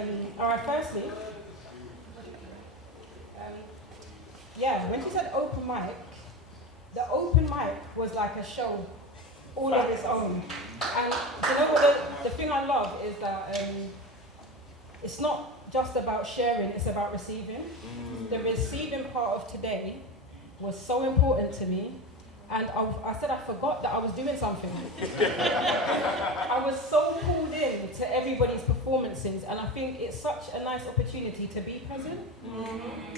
All right, firstly, when she said open mic, the open mic was like a show all of its own. And you know what the thing I love is that it's not just about sharing, it's about receiving. The receiving part of today was so important to me. And I said I forgot that I was doing something. I was so pulled in to everybody's performances, and I think it's such a nice opportunity to be present,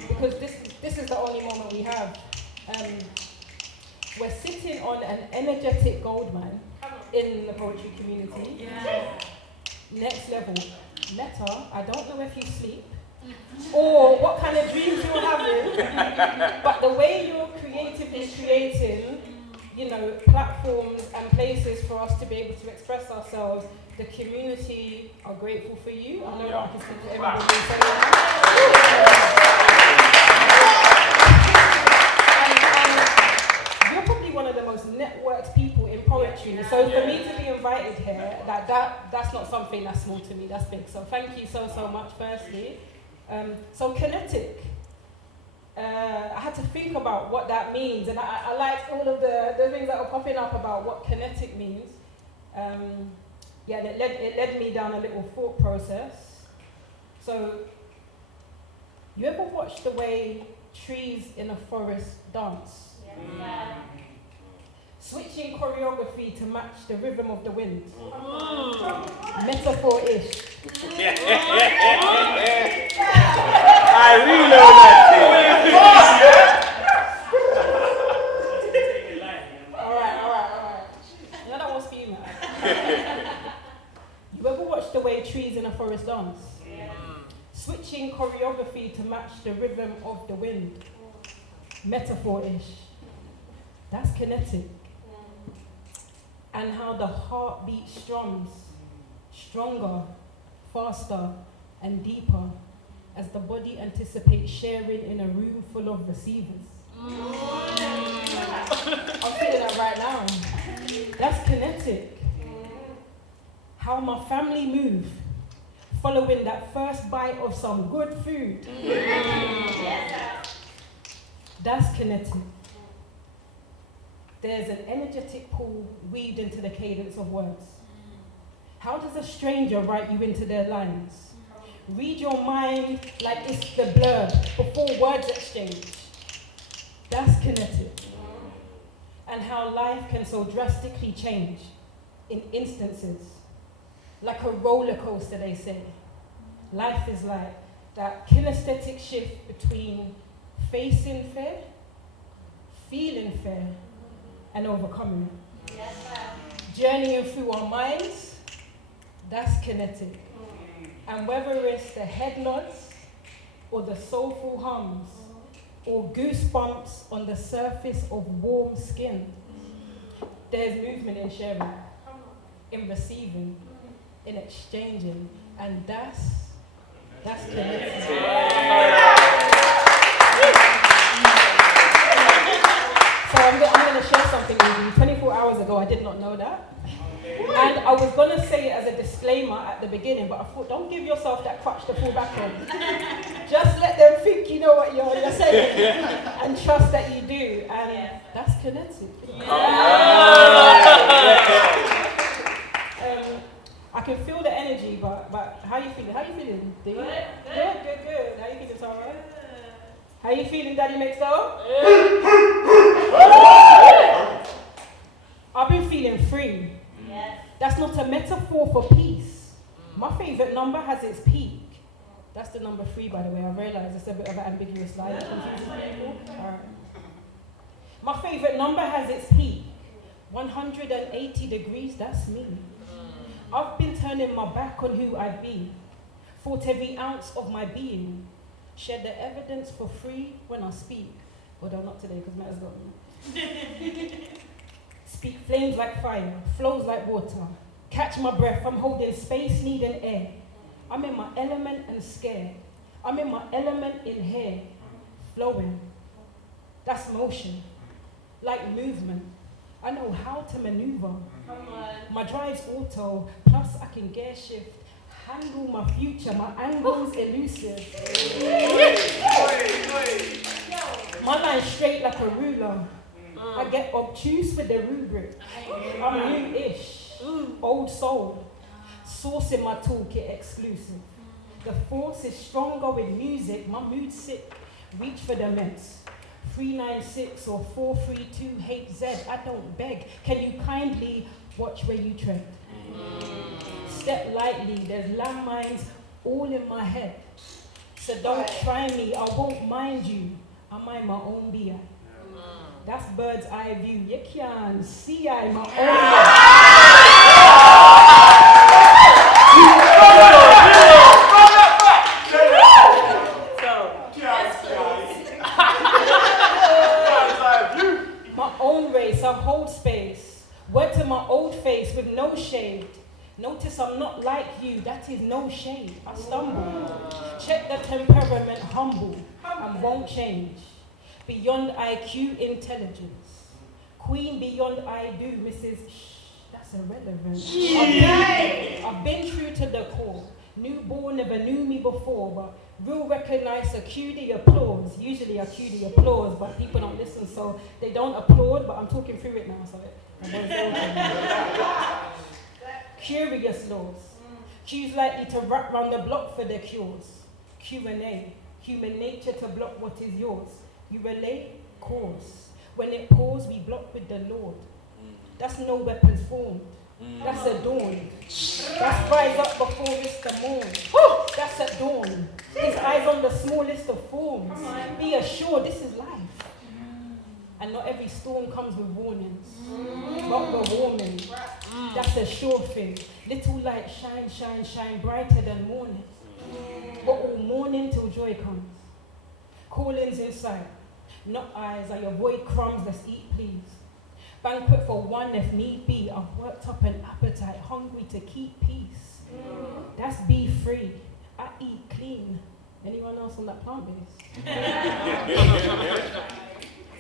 because this is the only moment we have. We're sitting on an energetic gold mine in the poetry community. Yeah. Next level. Meta, I don't know if you sleep or what kind of dreams you're having, but the way you're creatively creating, platforms and places for us to be able to express ourselves, the community are grateful for you. I know I can speak to everybody and say and you're probably one of the most networked people in poetry. So for me to be invited here, that's not something that's small to me, that's big. So thank you so much, firstly. So Kinetic, I had to think about what that means, and I liked all of the things that were popping up about what kinetic means. It led me down a little thought process. So, you ever watch the way trees in a forest dance? Yeah. Switching choreography to match the rhythm of the wind. Metaphor-ish. I really know that thing. All right. That one's for you, man. You ever watch the way trees in a forest dance? Yeah. Switching choreography to match the rhythm of the wind. Metaphor-ish. That's kinetic. And how the heartbeat strums, stronger, faster, and deeper as the body anticipates sharing in a room full of receivers. I'm feeling that right now. That's kinetic. How my family move, following that first bite of some good food. That's kinetic. There's an energetic pull weaved into the cadence of words. How does a stranger write you into their lines? Read your mind like it's the blurb before words exchange. That's kinetic. And how life can so drastically change in instances. Like a roller coaster, they say. Life is like that kinesthetic shift between facing fear, feeling fear, and overcoming it. Yes, journeying through our minds, that's kinetic. And whether it's the head nods, or the soulful hums, or goosebumps on the surface of warm skin, there's movement in sharing, in receiving, in exchanging, and that's kinetic. So I'm going to share something with you. 24 hours ago, I did not know that. And I was going to say it as a disclaimer at the beginning, but I thought, don't give yourself that crutch to fall back on. Just let them think you know what you're saying, and trust that you do. And that's kinetic. I can feel the energy, but how you feeling? How you feeling? Good. How you feeling, Tara? How you feeling, Daddy Mixo? I've been feeling free. Yes. That's not a metaphor for peace. My favorite number has its peak. That's the number 3, by the way. I realize it's a bit of an ambiguous line that confuses people. All right. My favorite number has its peak. 180 degrees, that's me. I've been turning my back on who I've been. Fought every ounce of my being. Shed the evidence for free when I speak. Although not today, because Matt's got me. Speak flames like fire, flows like water. Catch my breath, I'm holding space, needing air. I'm in my element and scared. I'm in my element in here, flowing. That's motion, like movement. I know how to maneuver. My drive's auto, plus I can gear shift handle my future, my angle's elusive. My line's straight like a ruler. I get obtuse with the rubric. I'm new-ish, old soul. Source in my toolkit exclusive. The force is stronger with music. My mood's sick. Reach for the meds. 396 or 432 HZ. I don't beg. Can you kindly watch where you tread? Step lightly. There's landmines all in my head. So don't try me. I won't mind you. I mind my own BI. That's bird's eye view. You can see I my own race, I hold space. Word to my old face with no shade. Notice I'm not like you, that is no shade. I stumble. Check the temperament, humble, and won't change. Beyond IQ intelligence. Queen beyond I do, Mrs. That's irrelevant. I've been true to the core. Newborn never knew me before, but real recognize a cue the applause. Usually I cue the applause, but people don't listen, so they don't applaud, but I'm talking through it now, so Curious laws. Q's likely to wrap round the block for their cures. Q&A. Human nature to block what is yours. You relate? Cause. When it pours, we block with the Lord. That's no weapons formed. That's a dawn. That's rise up before it's the morn. That's at dawn. His eyes on the smallest of forms. Be assured this is life. And not every storm comes with warnings. Not the warming. That's a sure thing. Little light shine, shine, shine brighter than morning. But all morning till joy comes. Callings inside. Not eyes, I avoid crumbs, let's eat please. Banquet for one if need be. I've worked up an appetite, hungry to keep peace. That's be free. I eat clean. Anyone else on that plant base?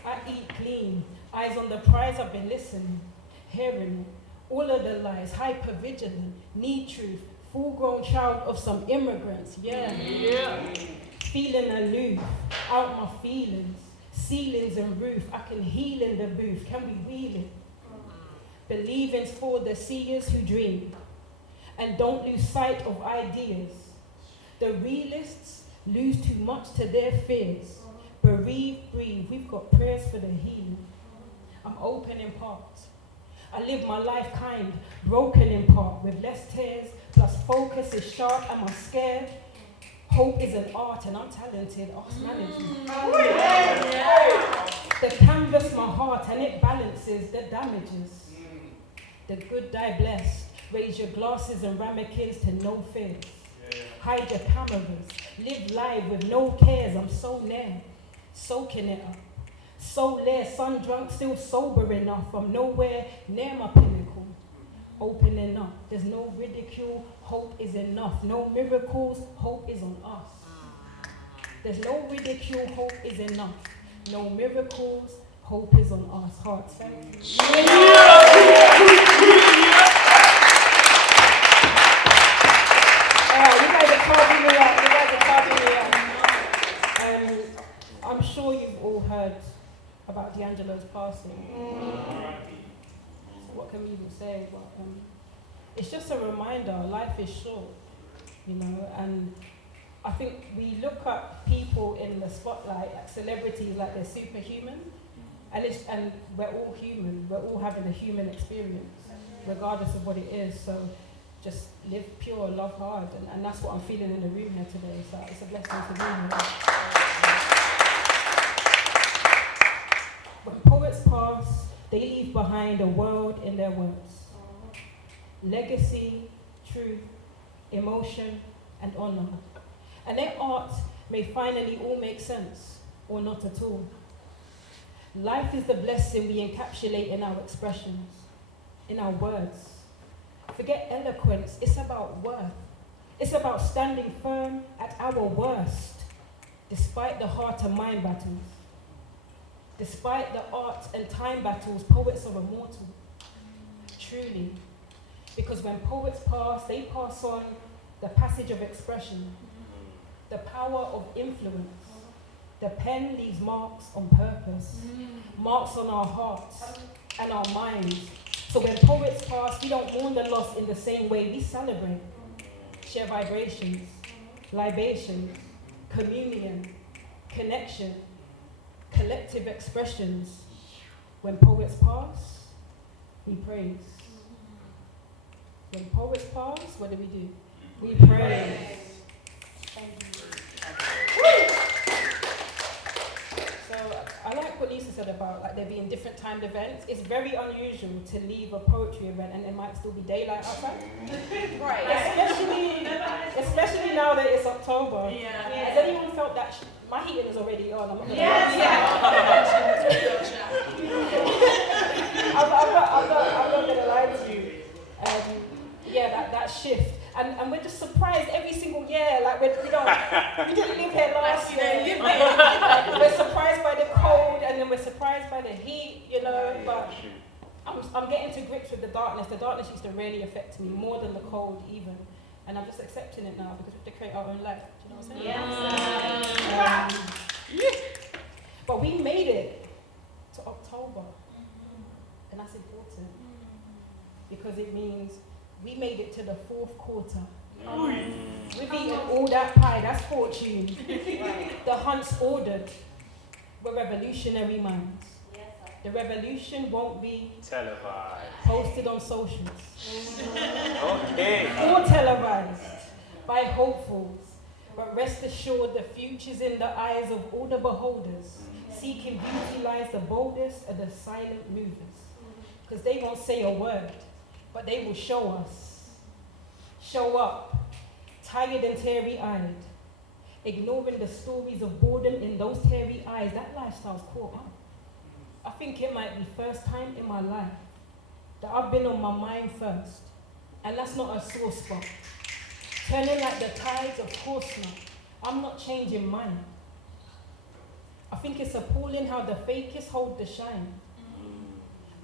I eat clean. Eyes on the prize, I've been listening, hearing all of the lies, hyper vigilant, need truth, full grown child of some immigrants, yeah. Feeling aloof, out my feelings. Ceilings and roof, I can heal in the booth. Can we wheel it? Believing's for the seers who dream and don't lose sight of ideas. The realists lose too much to their fears. Bereave, breathe, we've got prayers for the healing. I'm open in part. I live my life kind, broken in part, with less tears, plus focus is sharp. Am I scared? Hope is an art and I'm talented, arts management. The canvas my heart and it balances the damages. The good die blessed. Raise your glasses and ramekins to no fears. Hide your cameras. Live live with no cares. I'm so near. Soaking it up. So near, sun drunk, still sober enough. I'm nowhere near my pinnacle. Opening up. There's no ridicule, hope is enough. No miracles, hope is on us. There's no ridicule, hope is enough. No miracles, hope is on us. Heart, thank you. Alright, you guys are carving me up. I'm sure you've all heard about D'Angelo's passing. What can we even say? But, it's just a reminder, life is short, you know, and I think we look at people in the spotlight, like celebrities, like they're superhuman, and we're all human, we're all having a human experience, regardless of what it is, so just live pure, love hard, and that's what I'm feeling in the room here today, so it's a blessing to be here. When poets pass, they leave behind a world in their words. Legacy, truth, emotion, and honor. And their art may finally all make sense, or not at all. Life is the blessing we encapsulate in our expressions, in our words. Forget eloquence, it's about worth. It's about standing firm at our worst, despite the heart and mind battles. Despite the art and time battles, poets are immortal. Truly. Because when poets pass, they pass on the passage of expression, the power of influence. The pen leaves marks on purpose, marks on our hearts and our minds. So when poets pass, we don't mourn the loss in the same way. We celebrate, share vibrations, libations, communion, connection, collective expressions. When poets pass, we praise. When poets pass, what do? We praise. Thank you. So I like what Lisa said about like there being different timed events. It's very unusual to leave a poetry event and there might still be daylight outside. Right. Especially now that it's October. Yeah. Has anyone felt that? My heating is already on. I'm not gonna I'm not gonna lie to you. That shift. And we're just surprised every single year. Like we didn't live here last year. We're surprised by the cold, and then we're surprised by the heat. But I'm getting to grips with the darkness. The darkness used to really affect me more than the cold, even. And I'm just accepting it now because we have to create our own life. Do you know what I'm saying? Yeah. But we made it to October, and that's important because it means we made it to the fourth quarter. We've eaten all that pie, that's fortune. The hunt's ordered. We're revolutionary minds. The revolution won't be televised, posted on socials, okay, or televised by hopefuls. But rest assured, the future's in the eyes of all the beholders. Seeking beauty lies the boldest of the silent movers. Because they won't say a word, but they will show us. Show up, tired and teary-eyed, ignoring the stories of boredom in those teary eyes. That lifestyle's caught up. I think it might be first time in my life that I've been on my mind first. And that's not a sore spot. Turning like the tides, of course not. I'm not changing mine. I think it's appalling how the fakest hold the shine.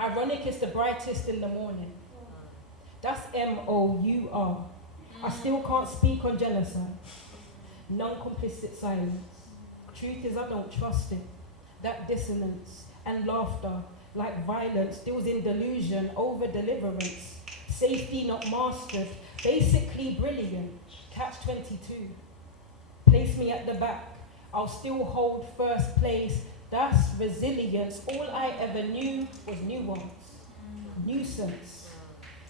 Ironic is the brightest in the morning. That's M-O-U-R. I still can't speak on genocide. Non-complicit silence. Truth is I don't trust it. That dissonance and laughter, like violence, deals in delusion over deliverance. Safety not mastered, basically brilliant. Catch 22. Place me at the back. I'll still hold first place. That's resilience. All I ever knew was nuance, nuisance.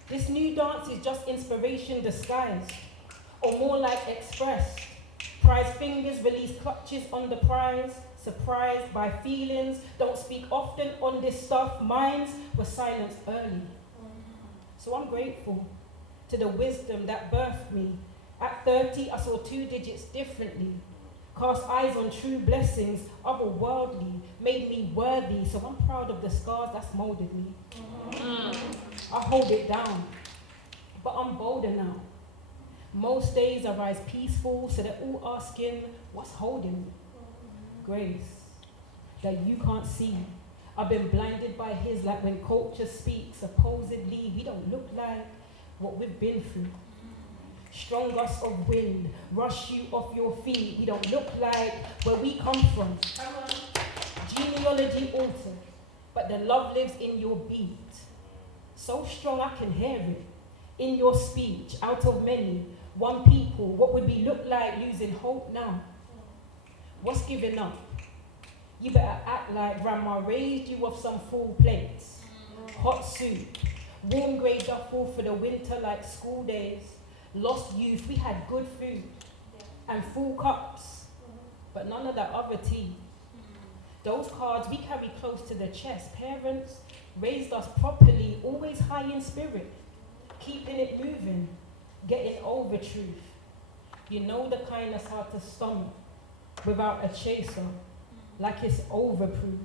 This new dance is just inspiration disguised, or more like expressed. Prize fingers release clutches on the prize, surprised by feelings. Don't speak often on this stuff. Minds were silenced early. So I'm grateful to the wisdom that birthed me. At 30, I saw 2 digits differently. Cast eyes on true blessings, otherworldly, made me worthy. So I'm proud of the scars that's molded me. I hold it down, but I'm bolder now. Most days I rise peaceful, so they're all asking, what's holding me? Grace, that you can't see. I've been blinded by his, like when culture speaks, supposedly we don't look like what we've been through. Strong gusts of wind rush you off your feet. We don't look like where we come from. Genealogy altered, but the love lives in your beat. So strong I can hear it in your speech. Out of many, one people, what would we look like losing hope now? What's giving up? You better act like grandma raised you off some full plates. Hot soup, warm grey duffel for the winter like school days. Lost youth, we had good food and full cups, but none of that other tea. Those cards we carry close to the chest. Parents raised us properly, always high in spirit, keeping it moving, getting over truth. You know the kind that's hard to stomach without a chaser, like it's overproof.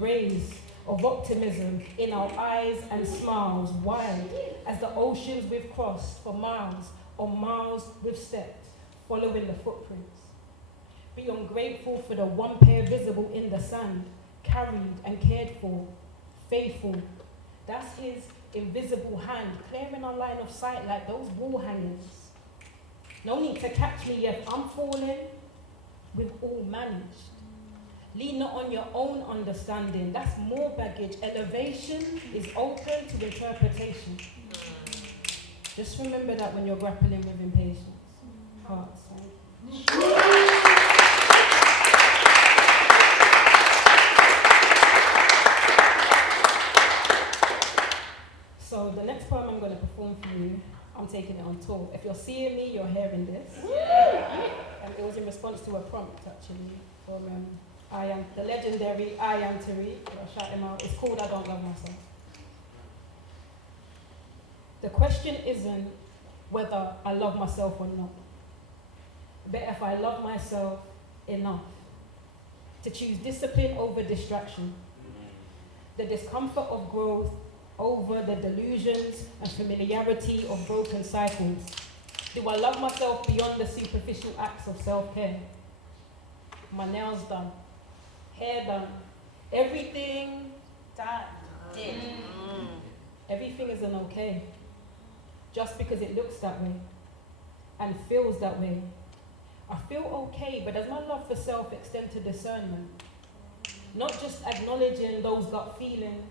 Rays of optimism in our eyes and smiles, wild as the oceans we've crossed for miles, on miles we've stepped, following the footprints. Be ungrateful for the one pair visible in the sand, carried and cared for, faithful. That's his invisible hand, clearing our line of sight like those wall hangings. No need to catch me if I'm falling. We've all managed. Lean not on your own understanding. That's more baggage. Elevation is open to interpretation. Just remember that when you're grappling with impatience. Hearts. So the next poem I'm going to perform for you, I'm taking it on tour. If you're seeing me, you're hearing this. And it was in response to a prompt, actually, from the legendary I Am Tariq. I'll shout him out. It's called I Don't Love Myself. The question isn't whether I love myself or not, but if I love myself enough to choose discipline over distraction, the discomfort of growth over the delusions and familiarity of broken cycles. Do I love myself beyond the superficial acts of self-care? My nails done, hair done, everything done. Everything isn't okay just because it looks that way and feels that way. I feel okay, but does my love for self extend to discernment? Not just acknowledging those gut feelings,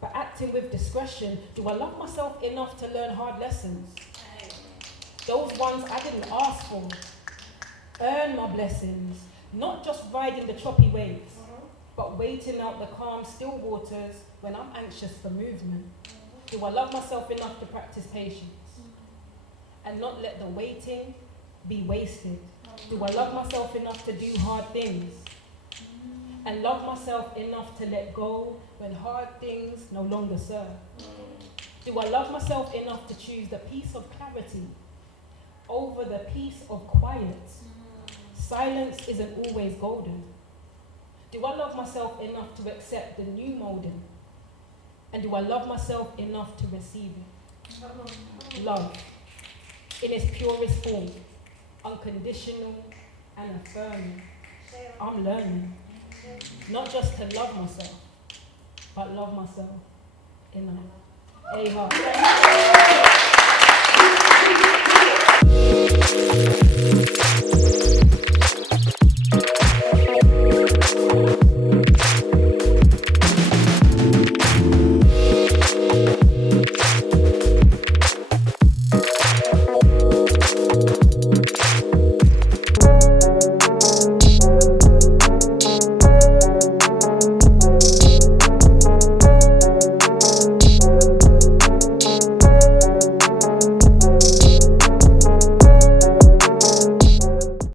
but acting with discretion. Do I love myself enough to learn hard lessons? Those ones I didn't ask for. Earn my blessings, not just riding the choppy waves, but waiting out the calm, still waters when I'm anxious for movement. Do I love myself enough to practice patience and not let the waiting be wasted? Do I love myself enough to do hard things and love myself enough to let go when hard things no longer serve? Do I love myself enough to choose the peace of clarity over the peace of quiet? Silence isn't always golden. Do I love myself enough to accept the new molding? And do I love myself enough to receive it? Love, in its purest form, unconditional and affirming. I'm learning, not just to love myself, but love myself enough. A heart.